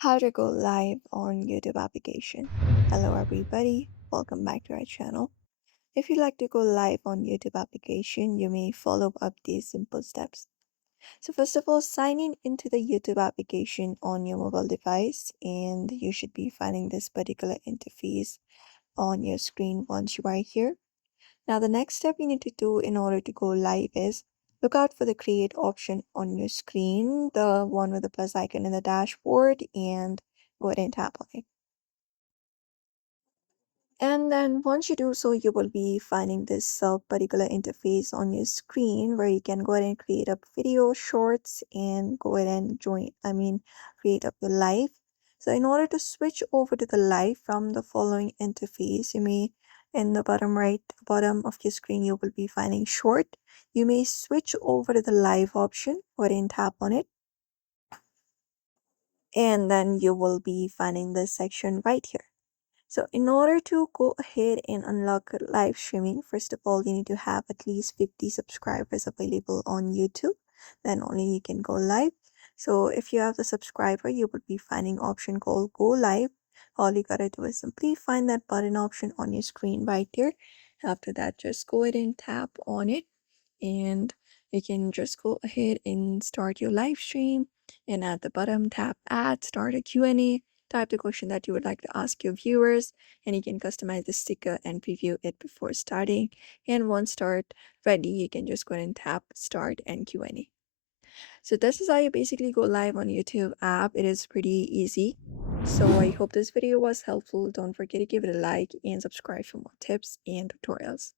How to go live on YouTube application. Hello everybody, welcome back to our channel. If you'd like to go live on YouTube application, you may follow up these simple steps. So first of all, sign in into the YouTube application on your mobile device and you should be finding this particular interface on your screen once you are here. Now, the next step you need to do in order to go live is look out for the create option on your screen, the one with the plus icon in the dashboard, and go ahead and tap on it. And then once you do so, you will be finding this particular interface on your screen where you can go ahead and create up video shorts and go ahead and create up your live. So in order to switch over to the live from the following interface, you may in the bottom of your screen, you will be finding short. You may switch over to the live option, go ahead and tap on it. And then you will be finding this section right here. So in order to go ahead and unlock live streaming, first of all, you need to have at least 50 subscribers available on YouTube. Then only you can go live. So if you have the subscriber, you will be finding option called go live. All you gotta do is simply find that button option on your screen right there. After that, just go ahead and tap on it and you can just go ahead and start your live stream, and at the bottom tap add start a Q&A. Type the question that you would like to ask your viewers, and you can customize the sticker and preview it before starting. And once start ready, you can just go ahead and tap start and Q&A. So this is how you basically go live on YouTube app. It is pretty easy. So I hope this video was helpful. Don't forget to give it a like and subscribe for more tips and tutorials.